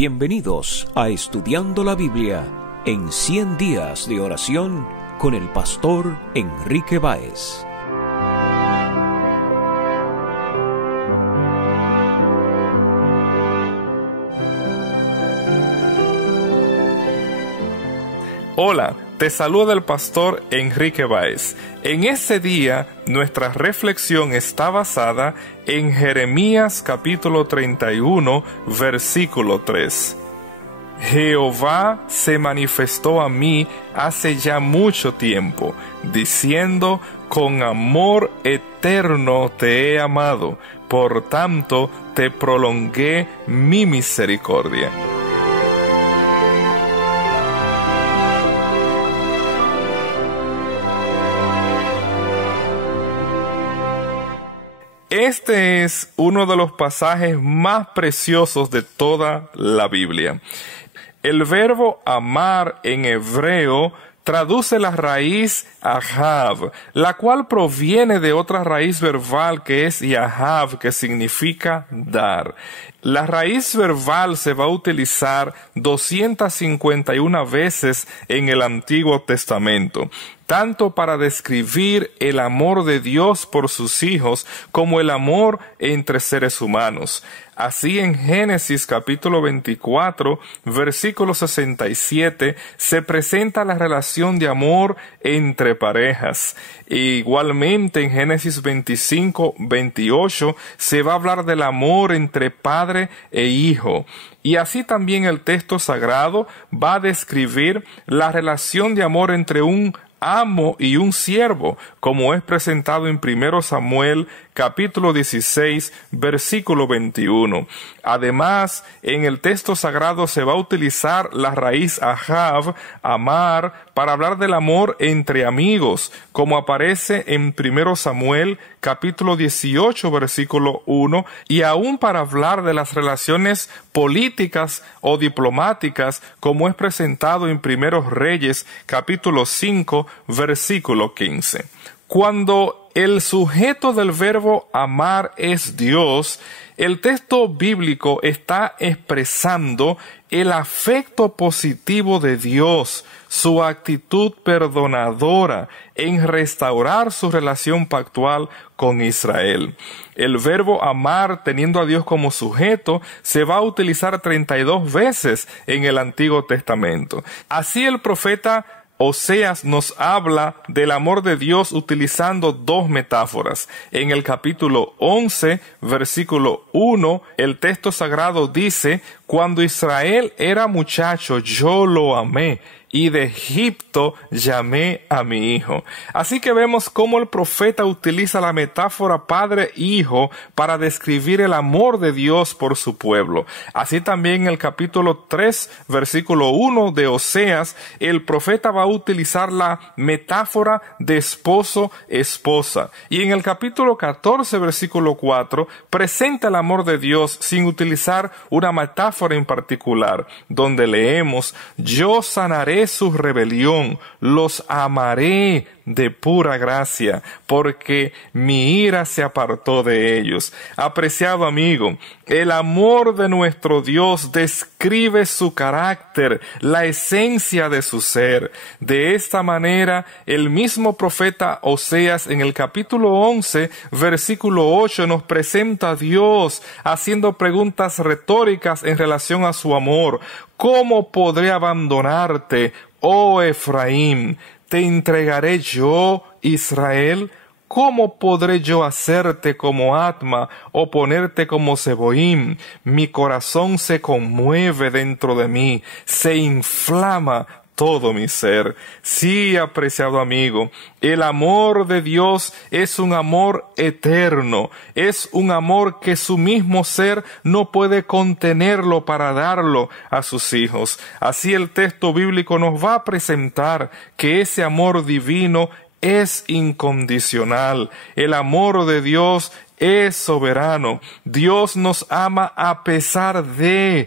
Bienvenidos a Estudiando la Biblia en 100 días de oración con el pastor Enrique Báez. Hola, te saluda el pastor Enrique Báez. En este día, nuestra reflexión está basada en Jeremías capítulo 31, versículo 3. Jehová se manifestó a mí hace ya mucho tiempo, diciendo, con amor eterno te he amado, por tanto te prolongué mi misericordia. Este es uno de los pasajes más preciosos de toda la Biblia. El verbo amar en hebreo traduce la raíz ahav, la cual proviene de otra raíz verbal que es yahav, que significa dar. La raíz verbal se va a utilizar 251 veces en el Antiguo Testamento, tanto para describir el amor de Dios por sus hijos como el amor entre seres humanos. Así en Génesis capítulo 24, versículo 67, se presenta la relación de amor entre parejas. E igualmente en Génesis 25, 28, se va a hablar del amor entre padre e hijo. Y así también el texto sagrado va a describir la relación de amor entre un amo y un siervo, como es presentado en 1 Samuel capítulo 16, versículo 21. Además, en el texto sagrado se va a utilizar la raíz ahav, amar, para hablar del amor entre amigos, como aparece en 1 Samuel capítulo 18, versículo 1, y aún para hablar de las relaciones políticas o diplomáticas, como es presentado en 1 Reyes capítulo 5, versículo 15. Cuando el sujeto del verbo amar es Dios, el texto bíblico está expresando el afecto positivo de Dios, su actitud perdonadora en restaurar su relación pactual con Israel. El verbo amar, teniendo a Dios como sujeto, se va a utilizar 32 veces en el Antiguo Testamento. Así el profeta Oseas nos habla del amor de Dios utilizando dos metáforas. En el capítulo 11, versículo 1, el texto sagrado dice, cuando Israel era muchacho, yo lo amé, y de Egipto llamé a mi hijo. Así que vemos cómo el profeta utiliza la metáfora padre-hijo para describir el amor de Dios por su pueblo. Así también en el capítulo 3, versículo 1 de Oseas, el profeta va a utilizar la metáfora de esposo-esposa. Y en el capítulo 14, versículo 4, presenta el amor de Dios sin utilizar una metáfora en particular, donde leemos, yo sanaré su rebelión, los amaré de pura gracia, porque mi ira se apartó de ellos. Apreciado amigo, el amor de nuestro Dios describe su carácter, la esencia de su ser. De esta manera, el mismo profeta Oseas en el capítulo 11, versículo 8, nos presenta a Dios haciendo preguntas retóricas en relación a su amor. ¿Cómo podré abandonarte, oh Efraín? ¿Te entregaré yo, Israel? ¿Cómo podré yo hacerte como Atma o ponerte como Seboim? Mi corazón se conmueve dentro de mí, se inflama todo mi ser. Sí, apreciado amigo, el amor de Dios es un amor eterno, es un amor que su mismo ser no puede contenerlo para darlo a sus hijos. Así el texto bíblico nos va a presentar que ese amor divino es incondicional. El amor de Dios es soberano. Dios nos ama a pesar de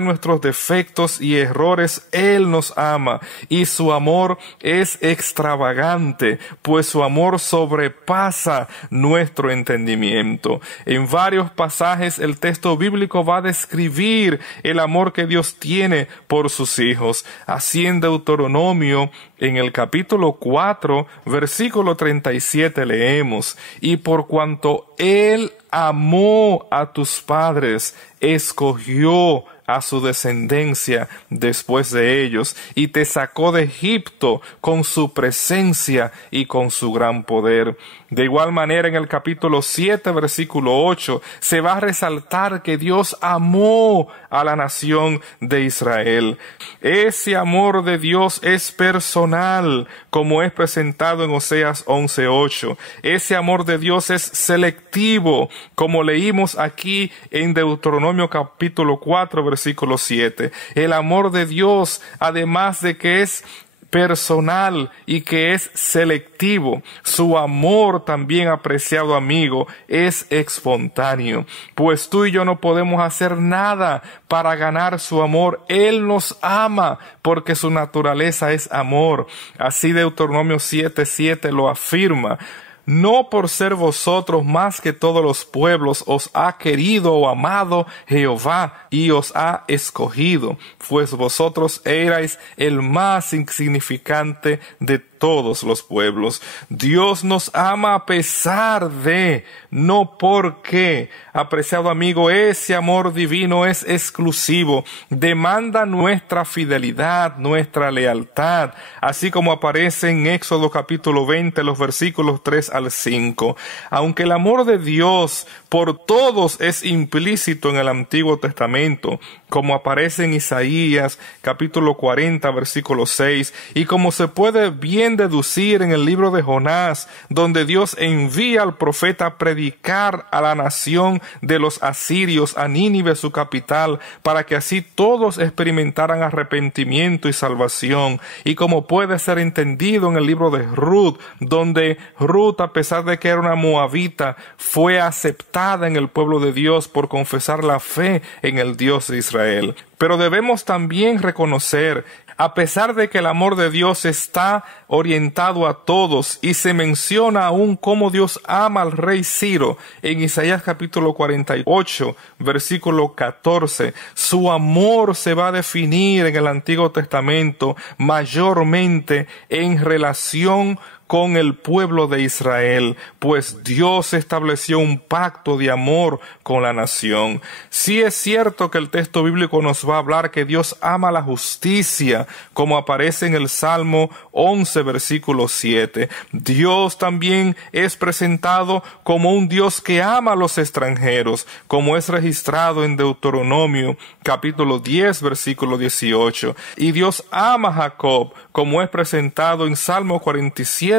nuestros defectos y errores. Él nos ama y su amor es extravagante, pues su amor sobrepasa nuestro entendimiento. En varios pasajes el texto bíblico va a describir el amor que Dios tiene por sus hijos. Así en Deuteronomio, en el capítulo 4, versículo 37 leemos: y por cuanto Él amó a tus padres, escogió a su descendencia después de ellos, y te sacó de Egipto con su presencia y con su gran poder. De igual manera, en el capítulo 7, versículo 8, se va a resaltar que Dios amó a la nación de Israel. Ese amor de Dios es personal, como es presentado en Oseas 11:8. Ese amor de Dios es selectivo, como leímos aquí en Deuteronomio capítulo 4, versículo 7. El amor de Dios, además de que es personal y que es selectivo, su amor también, apreciado amigo, es espontáneo, pues tú y yo no podemos hacer nada para ganar su amor. Él nos ama porque su naturaleza es amor. Así Deuteronomio 7:7 lo afirma: no por ser vosotros más que todos los pueblos os ha querido o amado Jehová y os ha escogido, pues vosotros erais el más insignificante de todos los pueblos. Dios nos ama a pesar de, no porque. Apreciado amigo, ese amor divino es exclusivo, demanda nuestra fidelidad, nuestra lealtad, así como aparece en Éxodo capítulo 20, los versículos 3 al 5. Aunque el amor de Dios por todos es implícito en el Antiguo Testamento, como aparece en Isaías capítulo 40, versículo 6, y como se puede bien deducir en el libro de Jonás, donde Dios envía al profeta a predicar a la nación de los asirios, a Nínive su capital, para que así todos experimentaran arrepentimiento y salvación, y como puede ser entendido en el libro de Ruth, donde Ruth, a pesar de que era una moabita, fue aceptada en el pueblo de Dios por confesar la fe en el Dios de Israel. Pero debemos también reconocer, a pesar de que el amor de Dios está orientado a todos y se menciona aún cómo Dios ama al rey Ciro en Isaías capítulo 48, versículo 14, su amor se va a definir en el Antiguo Testamento mayormente en relación con el pueblo de Israel, pues Dios estableció un pacto de amor con la nación. Sí es cierto que el texto bíblico nos va a hablar que Dios ama la justicia, como aparece en el Salmo 11, versículo 7. Dios también es presentado como un Dios que ama a los extranjeros, como es registrado en Deuteronomio capítulo 10, versículo 18. Y Dios ama a Jacob, como es presentado en Salmo 47,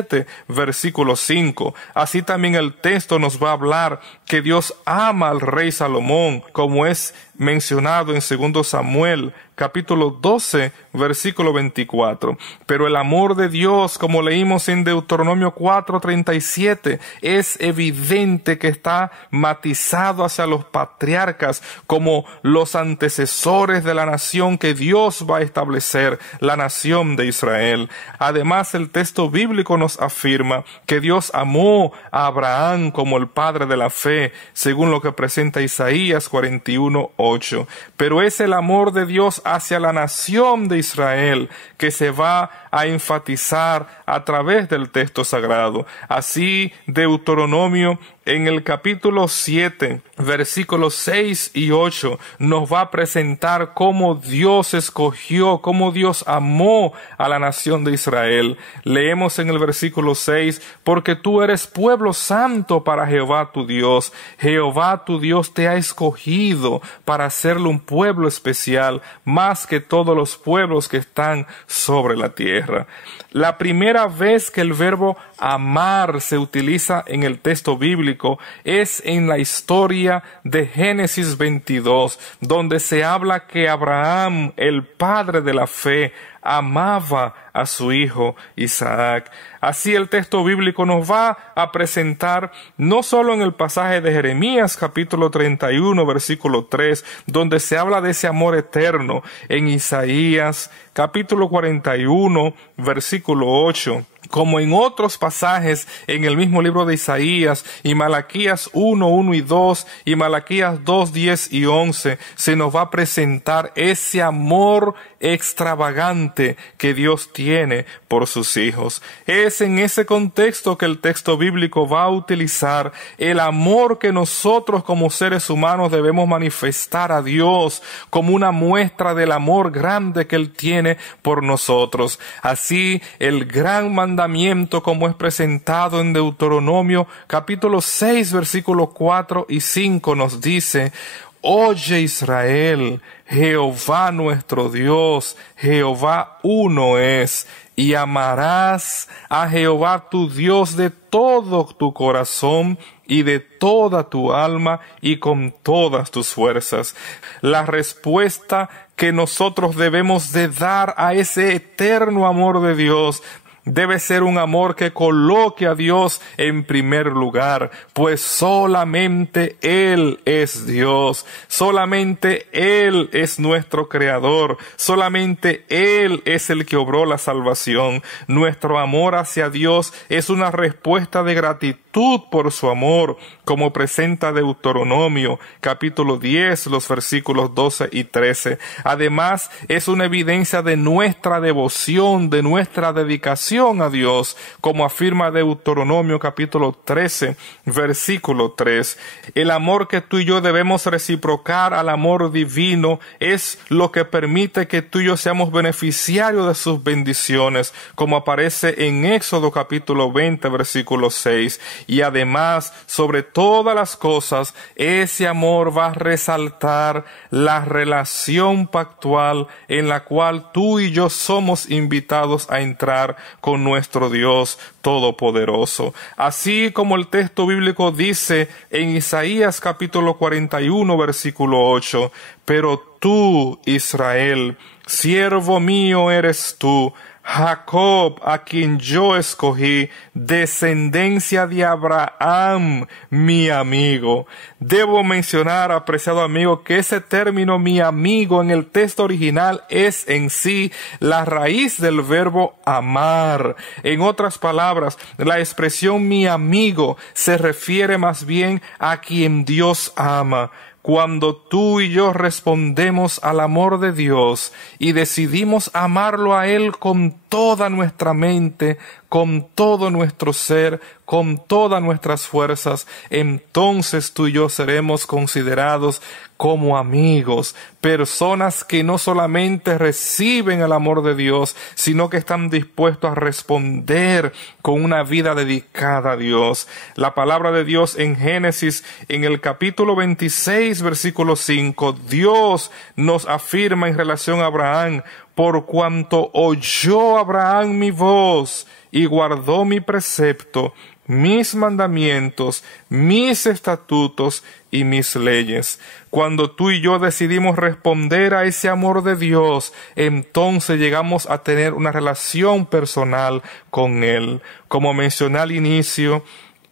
versículo 5. Así también el texto nos va a hablar que Dios ama al rey Salomón, como es mencionado en 2 Samuel capítulo 12, versículo 24. Pero el amor de Dios, como leímos en Deuteronomio 4:37, es evidente que está matizado hacia los patriarcas como los antecesores de la nación que Dios va a establecer, la nación de Israel. Además, el texto bíblico nos afirma que Dios amó a Abraham como el padre de la fe, según lo que presenta Isaías 41:8. Pero es el amor de Dios hacia la nación de Israel que se va a enfatizar a través del texto sagrado. Así, Deuteronomio en el capítulo 7, versículos 6 y 8, nos va a presentar cómo Dios escogió, cómo Dios amó a la nación de Israel. Leemos en el versículo 6, porque tú eres pueblo santo para Jehová tu Dios. Jehová tu Dios te ha escogido para hacerle un pueblo especial, más que todos los pueblos que están sobre la tierra. La primera vez que el verbo amar se utiliza en el texto bíblico es en la historia de Génesis 22, donde se habla que Abraham, el padre de la fe, amaba a su hijo Isaac. Así el texto bíblico nos va a presentar no solo en el pasaje de Jeremías capítulo 31 versículo 3, donde se habla de ese amor eterno, en Isaías capítulo 41 versículo 8, como en otros pasajes en el mismo libro de Isaías, y Malaquías 1 y 2, y Malaquías 2, 10 y 11, se nos va a presentar ese amor extravagante que Dios tiene por sus hijos. Es en ese contexto que el texto bíblico va a utilizar el amor que nosotros como seres humanos debemos manifestar a Dios como una muestra del amor grande que Él tiene por nosotros. Así, el gran mandamiento como es presentado en Deuteronomio capítulo 6 versículos 4 y 5 nos dice: Oye Israel, Jehová nuestro Dios, Jehová uno es, y amarás a Jehová tu Dios de todo tu corazón y de toda tu alma y con todas tus fuerzas. La respuesta que nosotros debemos de dar a ese eterno amor de Dios debe ser un amor que coloque a Dios en primer lugar, pues solamente Él es Dios, solamente Él es nuestro Creador, solamente Él es el que obró la salvación. Nuestro amor hacia Dios es una respuesta de gratitud por su amor, como presenta Deuteronomio capítulo 10, los versículos 12 y 13. Además, es una evidencia de nuestra devoción, de nuestra dedicación a Dios, como afirma Deuteronomio capítulo 13, versículo 3. El amor que tú y yo debemos reciprocar al amor divino es lo que permite que tú y yo seamos beneficiarios de sus bendiciones, como aparece en Éxodo capítulo 20, versículo 6. Y además, sobre todas las cosas, ese amor va a resaltar la relación pactual en la cual tú y yo somos invitados a entrar con nuestro Dios Todopoderoso. Así como el texto bíblico dice en Isaías capítulo 41 versículo 8, pero tú, Israel, siervo mío eres tú, Jacob, a quien yo escogí, descendencia de Abraham, mi amigo. Debo mencionar, apreciado amigo, que ese término mi amigo en el texto original es en sí la raíz del verbo amar. En otras palabras, la expresión mi amigo se refiere más bien a quien Dios ama. Cuando tú y yo respondemos al amor de Dios y decidimos amarlo a Él con toda nuestra mente, con todo nuestro ser, con todas nuestras fuerzas, entonces tú y yo seremos considerados como amigos, personas que no solamente reciben el amor de Dios, sino que están dispuestos a responder con una vida dedicada a Dios. La palabra de Dios en Génesis, en el capítulo 26, versículo 5, Dios nos afirma en relación a Abraham: por cuanto oyó Abraham mi voz y guardó mi precepto, mis mandamientos, mis estatutos y mis leyes. Cuando tú y yo decidimos responder a ese amor de Dios, entonces llegamos a tener una relación personal con Él. Como mencioné al inicio,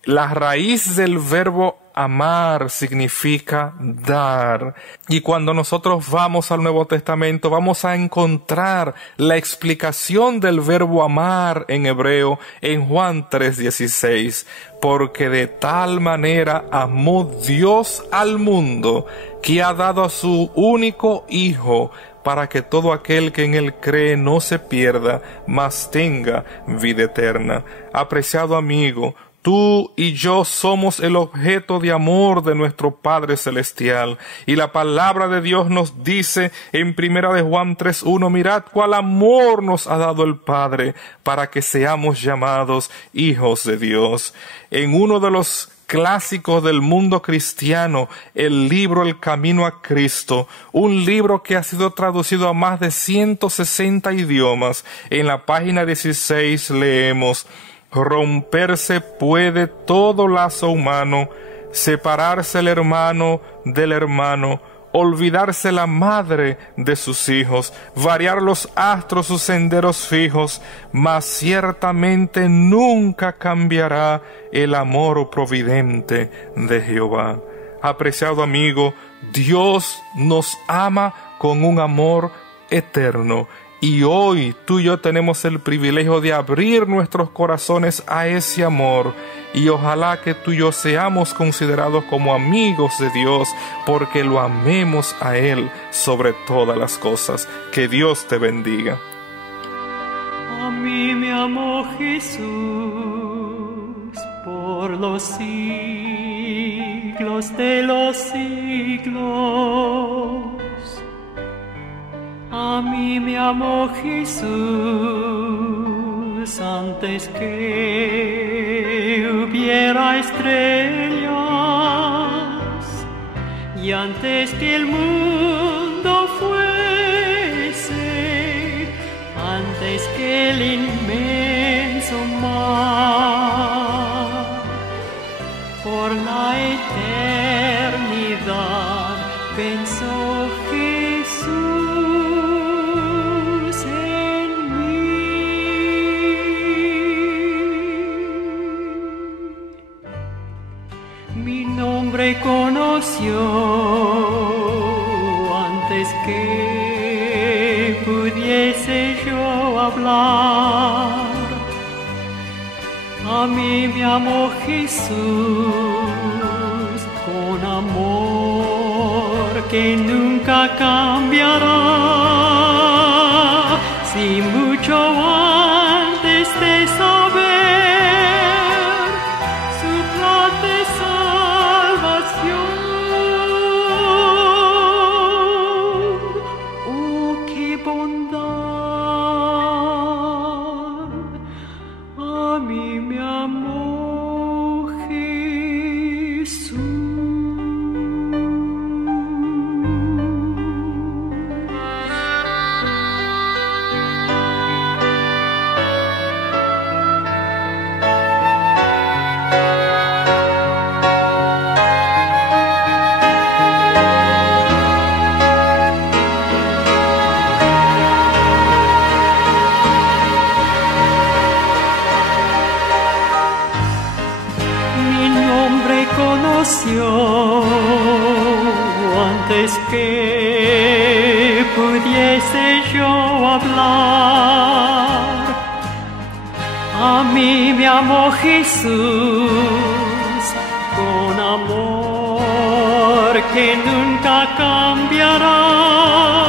la raíz del verbo amar significa dar. Y cuando nosotros vamos al Nuevo Testamento, vamos a encontrar la explicación del verbo amar en hebreo en Juan 3:16. Porque de tal manera amó Dios al mundo, que ha dado a su único Hijo, para que todo aquel que en Él cree no se pierda, mas tenga vida eterna. Apreciado amigo, tú y yo somos el objeto de amor de nuestro Padre Celestial. Y la palabra de Dios nos dice en 1 de Juan 3:1, mirad cuál amor nos ha dado el Padre para que seamos llamados hijos de Dios. En uno de los clásicos del mundo cristiano, el libro El Camino a Cristo, un libro que ha sido traducido a más de 160 idiomas, en la página 16 leemos: romperse puede todo lazo humano, separarse el hermano del hermano, olvidarse la madre de sus hijos, variar los astros sus senderos fijos, mas ciertamente nunca cambiará el amor providente de Jehová. Apreciado amigo, Dios nos ama con un amor eterno. Y hoy tú y yo tenemos el privilegio de abrir nuestros corazones a ese amor. Y ojalá que tú y yo seamos considerados como amigos de Dios, porque lo amemos a Él sobre todas las cosas. Que Dios te bendiga. A mí me amó Jesús por los siglos de los siglos. A mí me amó Jesús antes que hubiera estrellas y antes que el mundo fuese, antes que el inmenso mar. Por la eternidad pensó Jesús en mí. Mi nombre conoció antes que pudiese yo hablar. A mí me amó Jesús con amor que nunca cambiará. Si mucho antes de saber su plan de salvación, oh, qué bondad. A mí me amó Jesús. Antes que pudiese yo hablar, a mí me amó Jesús con amor que nunca cambiará.